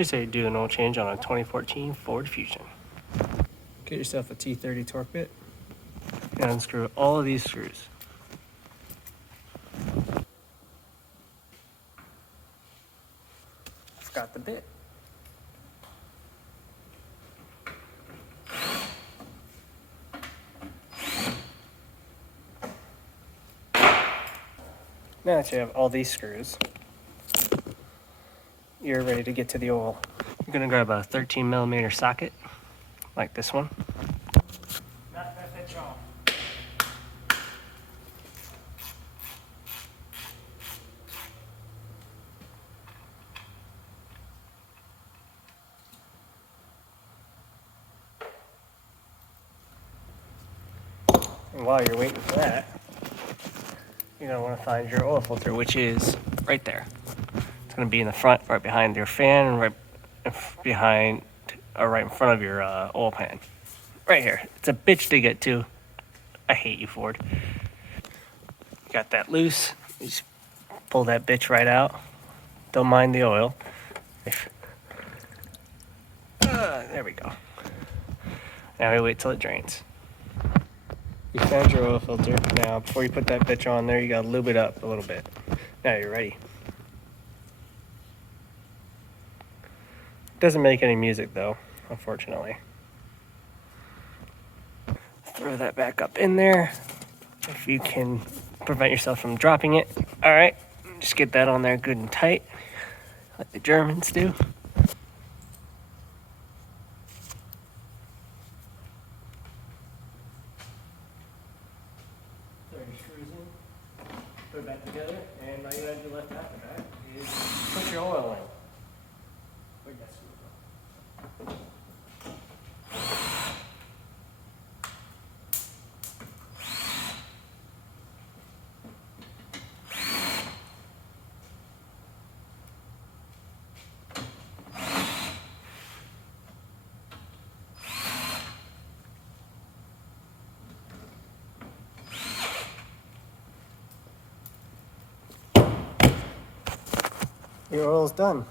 Here's how you do an oil change on a 2014 Ford Fusion. Get yourself a T30 torque bit. And unscrew all of these screws. Forgot the bit. Now that you have all these screws, you're ready to get to the oil. You're gonna grab a 13mm socket, like this one. Not that fits y'all. And while you're waiting for that, you're gonna want to find your oil filter, which is right there. It's gonna be in the front, right behind your fan, and right behind, or right in front of your oil pan. Right here. It's a bitch to get to. I hate you, Ford. Got that loose. You just pull that bitch right out. Don't mind the oil. There we go. Now we wait till it drains. You found your oil filter. Now, before you put that bitch on there, you gotta lube it up a little bit. Now you're ready. Doesn't make any music though, unfortunately. Throw that back up in there. If you can prevent yourself from dropping it. All right, just get that on there good and tight, like the Germans do. Throw your screws in, put it back together, and all you gotta do left after that is put your oil in. Where'd that screw go? Your oil's done.